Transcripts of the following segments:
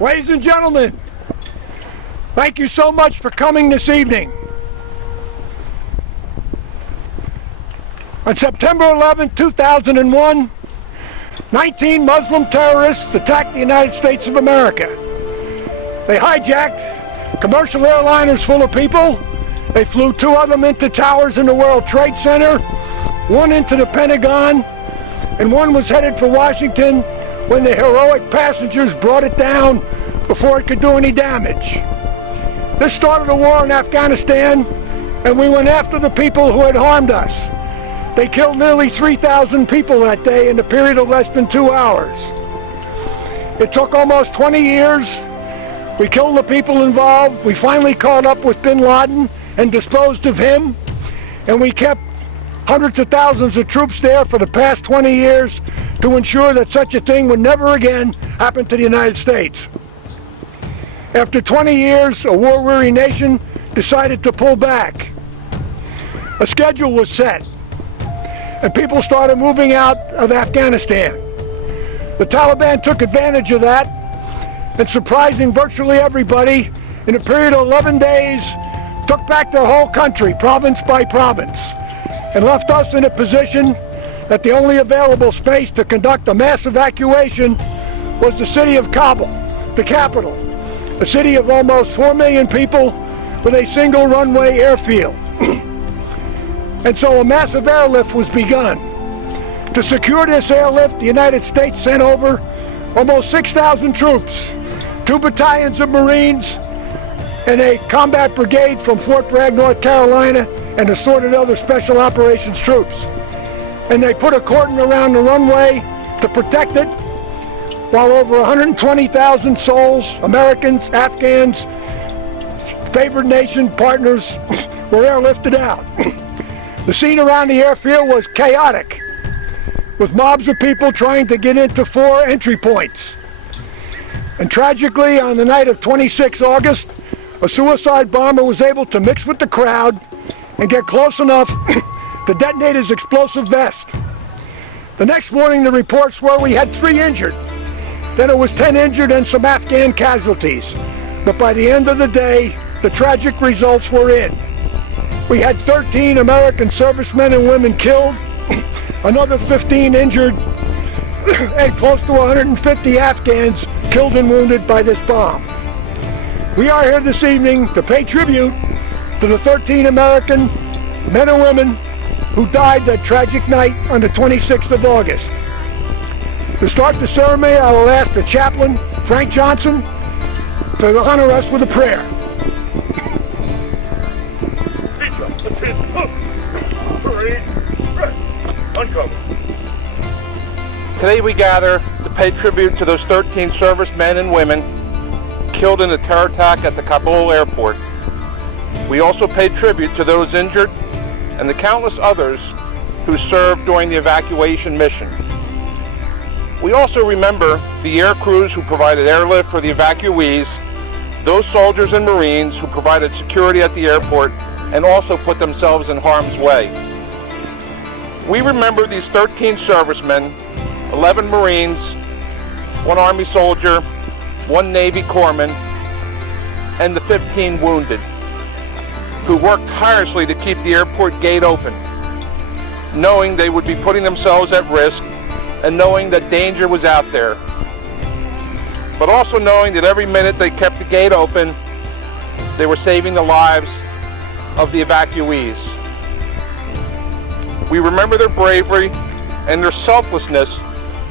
Ladies and gentlemen, thank you so much for coming this evening. On September 11, 2001, 19 Muslim terrorists attacked the United States of America. They hijacked commercial airliners full of people. They flew 2 of them into towers in the World Trade Center, 1 into the Pentagon, and 1 was headed for Washington when the heroic passengers brought it down before it could do any damage. This started a war in Afghanistan, and we went after the people who had harmed us. They killed nearly 3,000 people that day in a period of less than 2 hours. It took almost 20 years. We killed the people involved. We finally caught up with bin Laden and disposed of him, and we kept hundreds of thousands of troops there for the past 20 years to ensure that such a thing would never again happen to the United States. After 20 years, a war-weary nation decided to pull back. A schedule was set, and people started moving out of Afghanistan. The Taliban took advantage of that, and surprising virtually everybody, in a period of 11 days, took back their whole country, province by province, and left us in a position that the only available space to conduct a mass evacuation was the city of Kabul, the capital, a city of almost 4 million people with a single runway airfield. And so a massive airlift was begun. To secure this airlift, the United States sent over almost 6,000 troops, 2 battalions of Marines, and a combat brigade from Fort Bragg, North Carolina, and assorted other special operations troops. And they put a cordon around the runway to protect it, while over 120,000 souls, Americans, Afghans, favored nation partners, were airlifted out. The scene around the airfield was chaotic, with mobs of people trying to get into 4 entry points. And tragically, on the night of 26 August, a suicide bomber was able to mix with the crowd and get close enough to detonate his explosive vest. The next morning, the reports were we had 3 injured. Then it was 10 injured and some Afghan casualties. But by the end of the day, the tragic results were in. We had 13 American servicemen and women killed, another 15 injured, and close to 150 Afghans killed and wounded by this bomb. We are here this evening to pay tribute to the 13 American men and women who died that tragic night on the 26th of August. To start the ceremony, I will ask the chaplain, Frank Johnson, to honor us with a prayer. Today we gather to pay tribute to those 13 servicemen and women killed in a terror attack at the Kabul airport. We also pay tribute to those injured and the countless others who served during the evacuation mission. We also remember the air crews who provided airlift for the evacuees, those soldiers and Marines who provided security at the airport and also put themselves in harm's way. We remember these 13 servicemen, 11 Marines, 1 Army soldier, 1 Navy corpsman, and the 15 wounded, who worked tirelessly to keep the airport gate open, knowing they would be putting themselves at risk and knowing that danger was out there, but also knowing that every minute they kept the gate open, they were saving the lives of the evacuees. We remember their bravery and their selflessness,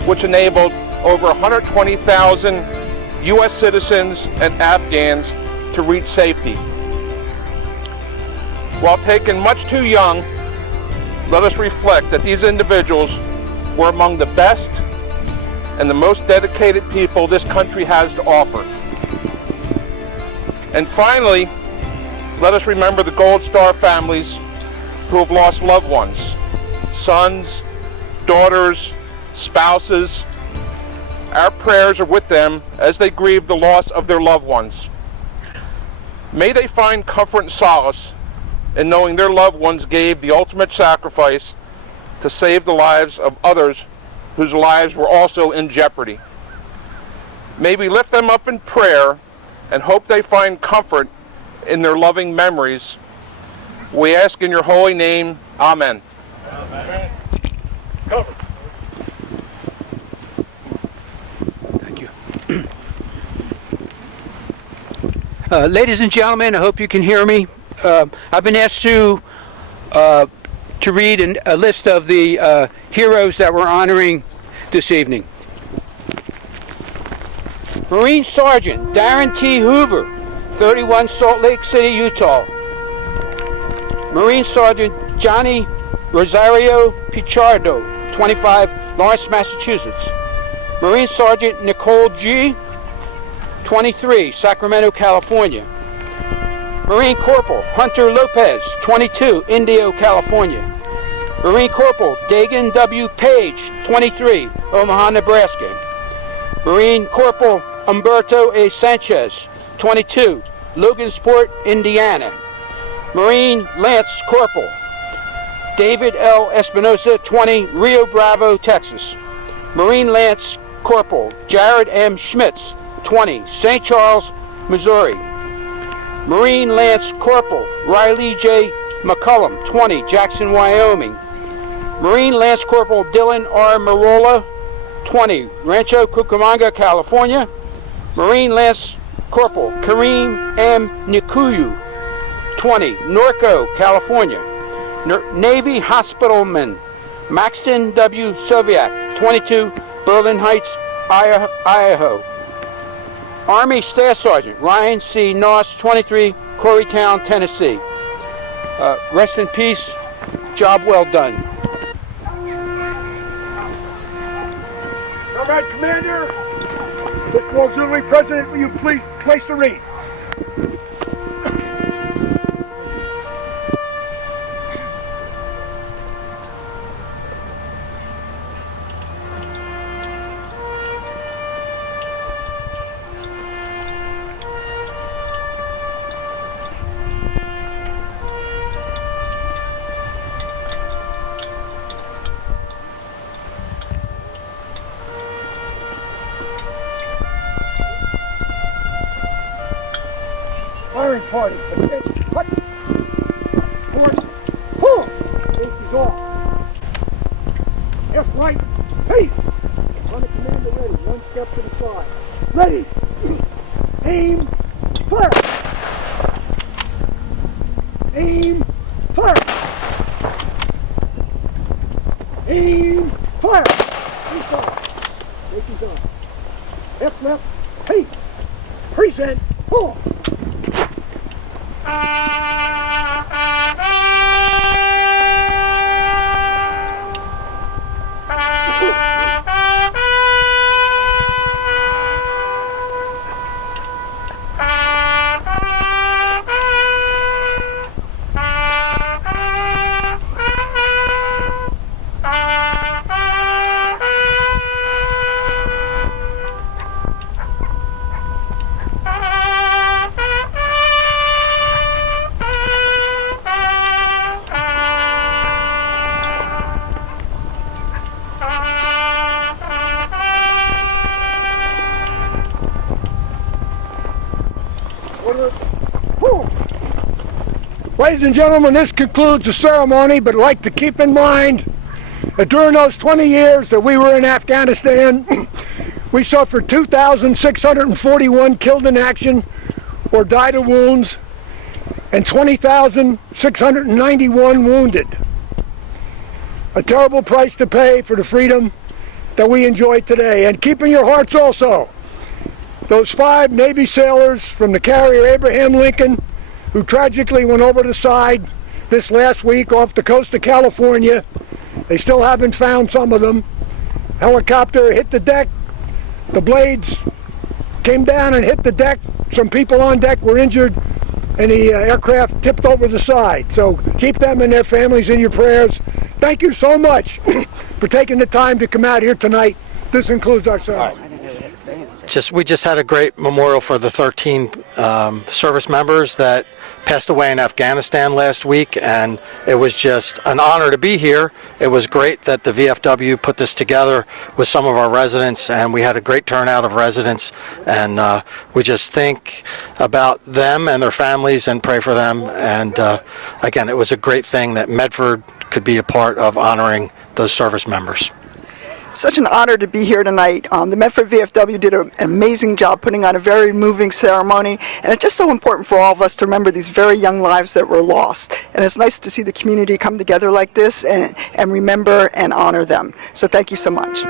which enabled over 120,000 U.S. citizens and Afghans to reach safety. While taken much too young, let us reflect that these individuals were among the best and the most dedicated people this country has to offer. And finally, let us remember the Gold Star families who have lost loved ones, sons, daughters, spouses. Our prayers are with them as they grieve the loss of their loved ones. May they find comfort and solace in knowing their loved ones gave the ultimate sacrifice to save the lives of others whose lives were also in jeopardy. May we lift them up in prayer and hope they find comfort in their loving memories. We ask in your holy name, amen. Amen. Cover. Thank you. Ladies and gentlemen, I hope you can hear me. I've been asked to read a list of the heroes that we're honoring this evening. Marine Sergeant Darren T. Hoover, 31 Salt Lake City, Utah. Marine Sergeant Johnny Rosario Pichardo, 25, Lawrence, Massachusetts. Marine Sergeant Nicole G., 23, Sacramento, California. Marine Corporal Hunter Lopez, 22, Indio, California. Marine Corporal Dagan W. Page, 23, Omaha, Nebraska. Marine Corporal Humberto A. Sanchez, 22, Logansport, Indiana. Marine Lance Corporal David L. Espinosa, 20, Rio Bravo, Texas. Marine Lance Corporal Jared M. Schmitz, 20, St. Charles, Missouri. Marine Lance Corporal Riley J. McCullum, 20, Jackson, Wyoming. Marine Lance Corporal Dylan R. Marola, 20, Rancho Cucamonga, California. Marine Lance Corporal Kareem M. Nikuyu, 20, Norco, California. Navy Hospitalman Maxton W. Soviak, 22, Berlin Heights, Idaho. Army Staff Sergeant Ryan C. Noss, 23, Coreytown, Tennessee. Rest in peace. Job well done. Comrade Commander, Mr. Auxiliary President, will you please place the wreath? Firing party. Attention. Cut. Forward. Pull. Safety's off. Left, right. Hey. Lieutenant Commander ready. One step to the side. Ready. Aim. Fire. Aim. Fire. Aim. Fire. Safety's off. Safety's off. Left. Hey. Present. Pull. Ladies and gentlemen, this concludes the ceremony, but I'd like to keep in mind that during those 20 years that we were in Afghanistan, we suffered 2,641 killed in action or died of wounds, and 20,691 wounded. A terrible price to pay for the freedom that we enjoy today. And keep in your hearts also those 5 Navy sailors from the carrier Abraham Lincoln who tragically went over the side this last week off the coast of California. They still haven't found some of them. Helicopter hit the deck. The blades came down and hit the deck. Some people on deck were injured, and the aircraft tipped over the side. So keep them and their families in your prayers. Thank you so much for taking the time to come out here tonight. This concludes our ceremony. we just had a great memorial for the 13 service members that passed away in Afghanistan last week, and it was just an honor to be here. It was great that the VFW put this together with some of our residents, and we had a great turnout of residents, and we just think about them and their families and pray for them. And again, it was a great thing that Medford could be a part of honoring those service members. Such an honor to be here tonight. The Medford VFW did an amazing job putting on a very moving ceremony, and it's just so important for all of us to remember these very young lives that were lost. And it's nice to see the community come together like this and remember and honor them. So thank you so much.